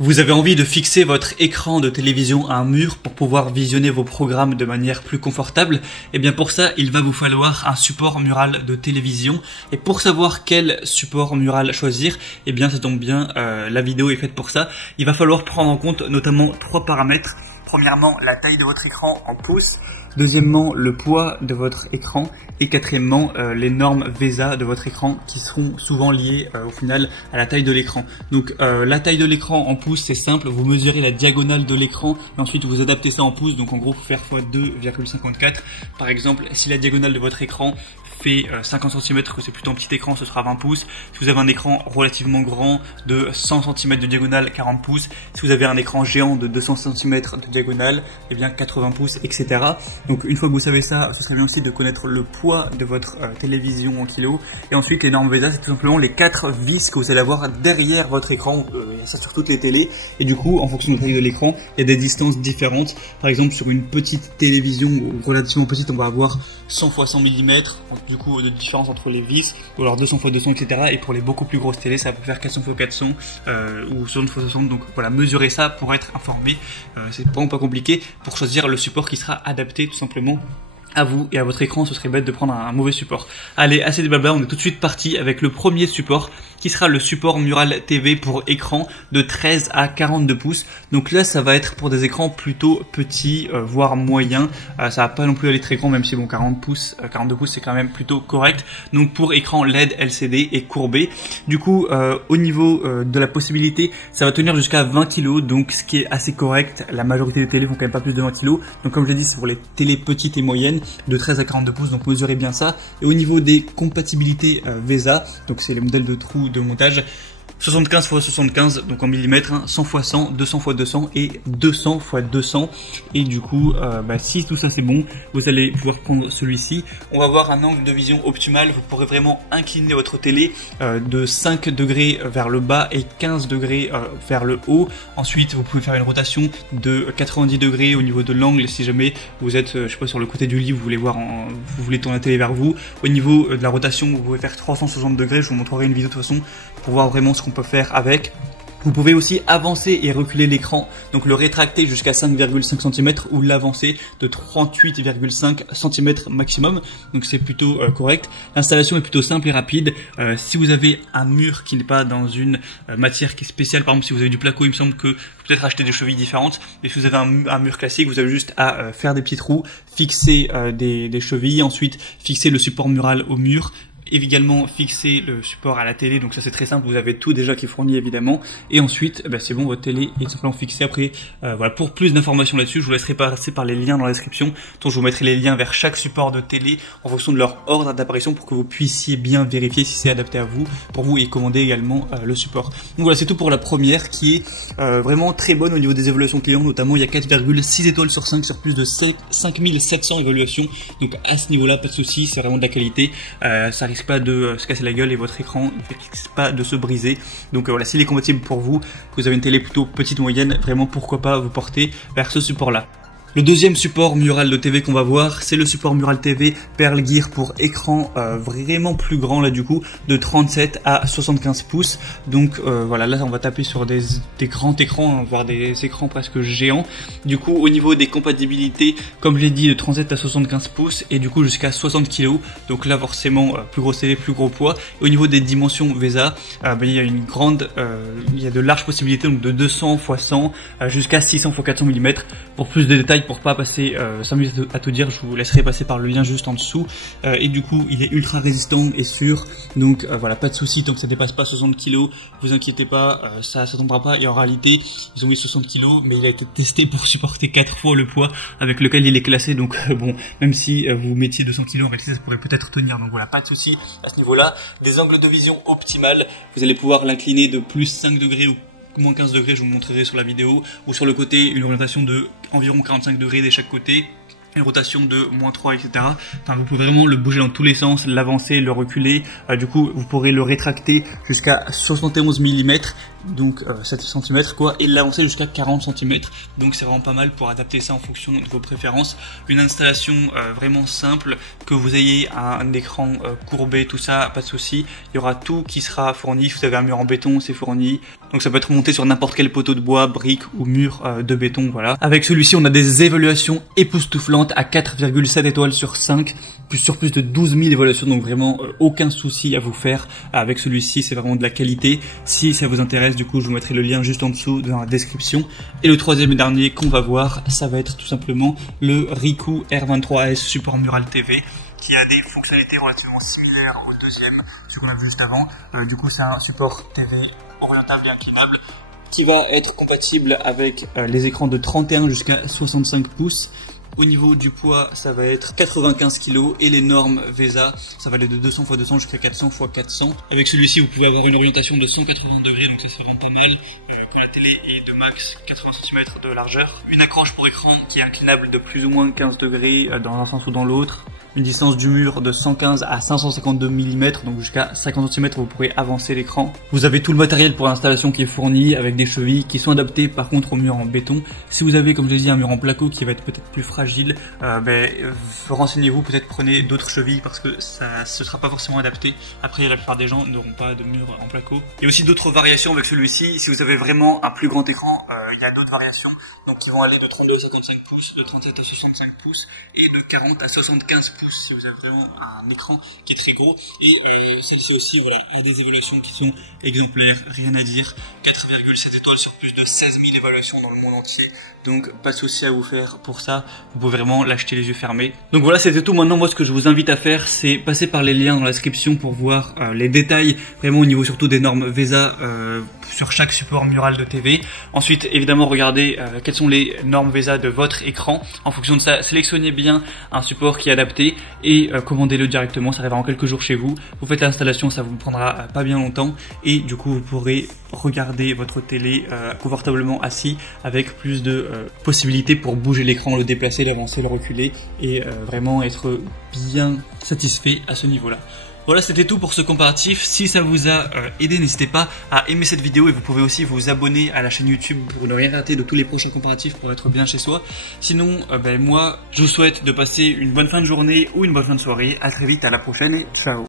Vous avez envie de fixer votre écran de télévision à un mur pour pouvoir visionner vos programmes de manière plus confortable? Et bien pour ça, il va vous falloir un support mural de télévision. Et pour savoir quel support mural choisir, et bien ça tombe bien, la vidéo est faite pour ça. Il va falloir prendre en compte notamment 3 paramètres. Premièrement, la taille de votre écran en pouces. Deuxièmement, le poids de votre écran. Et quatrièmement, les normes VESA de votre écran qui seront souvent liées au final à la taille de l'écran. Donc la taille de l'écran en pouces, c'est simple. Vous mesurez la diagonale de l'écran et ensuite vous adaptez ça en pouces. Donc en gros, il faut faire x 2,54. Par exemple, si la diagonale de votre écran fait 50 cm, que c'est plutôt un petit écran, ce sera 20 pouces. Si vous avez un écran relativement grand de 100 cm de diagonale, 40 pouces. Si vous avez un écran géant de 200 cm de diagonale, eh bien 80 pouces, etc. Donc une fois que vous savez ça, ce serait bien aussi de connaître le poids de votre télévision en kilos. Et ensuite, les normes VESA, c'est tout simplement les 4 vis que vous allez avoir derrière votre écran. Il y a ça sur toutes les télés. Et du coup, en fonction de la taille de l'écran, il y a des distances différentes. Par exemple, sur une petite télévision relativement petite, on va avoir 100 x 100 mm. Du coup, de différence entre les vis, ou alors 200 x 200, etc. Et pour les beaucoup plus grosses télés, ça peut faire 400 x 400 ou 60 x 60. Donc voilà, mesurez ça pour être informé. C'est vraiment pas compliqué pour choisir le support qui sera adapté tout simplement à vous et à votre écran. Ce serait bête de prendre un mauvais support. Allez, assez de blabla, on est tout de suite parti avec le premier support qui sera le support Mural TV pour écran de 13 à 42 pouces. Donc là, ça va être pour des écrans plutôt petits, voire moyens. Ça va pas non plus aller très grand, même si bon, 42 pouces, c'est quand même plutôt correct. Donc pour écran LED, LCD et courbé. Du coup, au niveau de la possibilité, ça va tenir jusqu'à 20 kg, donc ce qui est assez correct. La majorité des télés font quand même pas plus de 20 kg. Donc comme je l'ai dit, c'est pour les télés petites et moyennes de 13 à 42 pouces, donc mesurez bien ça. Et au niveau des compatibilités VESA, donc c'est les modèles de trous de montage, 75 x 75, donc en millimètres, hein, 100 x 100, 200 x 200 et 200 x 200. Et du coup, si tout ça c'est bon, vous allez pouvoir prendre celui-ci. On va avoir un angle de vision optimal. Vous pourrez vraiment incliner votre télé de 5 degrés vers le bas et 15 degrés vers le haut. Ensuite, vous pouvez faire une rotation de 90 degrés au niveau de l'angle si jamais vous êtes, je sais pas, sur le côté du lit, vous voulez tourner la télé vers vous. Au niveau de la rotation, vous pouvez faire 360 degrés. Je vous montrerai une vidéo de toute façon pour voir vraiment ce qu'on peut faire avec. Vous pouvez aussi avancer et reculer l'écran, donc le rétracter jusqu'à 5,5 cm ou l'avancer de 38,5 cm maximum, donc c'est plutôt correct. L'installation est plutôt simple et rapide. Si vous avez un mur qui n'est pas dans une matière qui est spéciale, par exemple si vous avez du placo, il me semble que vous pouvez peut-être acheter des chevilles différentes, mais si vous avez un mur classique, vous avez juste à faire des petits trous, fixer des chevilles, ensuite fixer le support mural au mur, également fixer le support à la télé, donc ça c'est très simple, vous avez tout déjà qui est fourni évidemment, et ensuite c'est bon, votre télé est simplement fixée. Après voilà, pour plus d'informations là-dessus, je vous laisserai passer par les liens dans la description, donc je vous mettrai les liens vers chaque support de télé en fonction de leur ordre d'apparition pour que vous puissiez bien vérifier si c'est adapté à vous, pour vous, et commander également le support. Donc voilà, c'est tout pour la première qui est vraiment très bonne au niveau des évaluations clients, notamment il y a 4,6 étoiles sur 5 sur plus de 5700 évaluations, donc à ce niveau là pas de souci, c'est vraiment de la qualité, ça risque pas de se casser la gueule et votre écran ne risque pas de se briser. Donc voilà, s'il est compatible pour vous, que vous avez une télé plutôt petite moyenne, vraiment pourquoi pas vous porter vers ce support là. Le deuxième support mural de TV qu'on va voir, c'est le support mural TV Pearl Gear pour écran vraiment plus grand là du coup, de 37 à 75 pouces. Donc voilà, là on va taper sur des grands écrans, hein, voire des écrans presque géants. Du coup au niveau des compatibilités, comme je l'ai dit, de 37 à 75 pouces et du coup jusqu'à 60 kg. Donc là forcément plus grosse télé, plus gros poids. Et au niveau des dimensions VESA, il y a il y a de larges possibilités, donc de 200 x 100 jusqu'à 600 x 400 mm. Pour plus de détails, pour pas passer 5 minutes à tout dire, je vous laisserai passer par le lien juste en dessous. Et du coup il est ultra résistant et sûr, donc voilà, pas de souci tant que ça dépasse pas 60 kg, vous inquiétez pas, ça tombera pas. Et en réalité ils ont mis 60 kg, mais il a été testé pour supporter 4 fois le poids avec lequel il est classé. Donc bon, même si vous mettiez 200 kg, en réalité ça pourrait peut-être tenir. Donc voilà, pas de souci à ce niveau là. Des angles de vision optimales, vous allez pouvoir l'incliner de plus 5 degrés ou moins 15 degrés, je vous montrerai sur la vidéo, ou sur le côté une orientation de environ 45 degrés de chaque côté, une rotation de -3, etc. Enfin, vous pouvez vraiment le bouger dans tous les sens, l'avancer, le reculer. Du coup, vous pourrez le rétracter jusqu'à 71 mm, donc 7 cm quoi, et l'avancer jusqu'à 40 cm. Donc c'est vraiment pas mal pour adapter ça en fonction de vos préférences. Une installation vraiment simple, que vous ayez un écran courbé, tout ça, pas de souci. Il y aura tout qui sera fourni. Si vous avez un mur en béton, c'est fourni. Donc ça peut être monté sur n'importe quel poteau de bois, brique ou mur de béton, voilà. Avec celui-ci, on a des évaluations époustouflantes à 4,7 étoiles sur 5, sur plus de 12 000 évaluations, donc vraiment aucun souci à vous faire. Avec celui-ci, c'est vraiment de la qualité. Si ça vous intéresse, du coup, je vous mettrai le lien juste en dessous dans la description. Et le troisième et dernier qu'on va voir, ça va être tout simplement le Ricoh R23S support mural TV, qui a des fonctionnalités relativement similaires au deuxième, sur le juste avant. Du coup, c'est un support TV orientable et inclinable qui va être compatible avec les écrans de 31 jusqu'à 65 pouces. Au niveau du poids, ça va être 95 kg et les normes VESA, ça va aller de 200 x 200 jusqu'à 400 x 400. Avec celui-ci, vous pouvez avoir une orientation de 180 degrés, donc ça c'est vraiment pas mal. Quand la télé est de max 80 cm de largeur. Une accroche pour écran qui est inclinable de plus ou moins 15 degrés dans un sens ou dans l'autre. Une distance du mur de 115 à 552 mm, donc jusqu'à 50 cm vous pourrez avancer l'écran. Vous avez tout le matériel pour l'installation qui est fourni avec des chevilles qui sont adaptées par contre au mur en béton. Si vous avez, comme je l'ai dit, un mur en placo qui va être peut-être plus fragile, renseignez-vous, peut-être prenez d'autres chevilles parce que ça ce sera pas forcément adapté. Après la plupart des gens n'auront pas de mur en placo. Il y a aussi d'autres variations avec celui-ci. Si vous avez vraiment un plus grand écran, il y a d'autres variations donc qui vont aller de 32 à 55 pouces, de 37 à 65 pouces et de 40 à 75 pouces si vous avez vraiment un écran qui est très gros. Et celle-ci aussi, voilà, a des évaluations qui sont exemplaires, rien à dire. 4,7 étoiles sur plus de 16 000 évaluations dans le monde entier. Donc pas de souci à vous faire pour ça, vous pouvez vraiment l'acheter les yeux fermés. Donc voilà, c'était tout. Maintenant, moi ce que je vous invite à faire, c'est passer par les liens dans la description pour voir les détails, vraiment au niveau surtout des normes VESA sur chaque support mural de TV. Ensuite, évidemment, regardez quelles sont les normes VESA de votre écran. En fonction de ça, sélectionnez bien un support qui est adapté et commandez-le directement, ça arrivera en quelques jours chez vous. Vous faites l'installation, ça vous prendra pas bien longtemps et du coup vous pourrez regarder votre télé confortablement assis avec plus de possibilités pour bouger l'écran, le déplacer, l'avancer, le reculer et vraiment être bien satisfait à ce niveau-là. Voilà, c'était tout pour ce comparatif. Si ça vous a aidé, n'hésitez pas à aimer cette vidéo et vous pouvez aussi vous abonner à la chaîne YouTube pour ne rien rater de tous les prochains comparatifs pour être bien chez soi. Sinon, moi, je vous souhaite de passer une bonne fin de journée ou une bonne fin de soirée. À très vite, à la prochaine et ciao.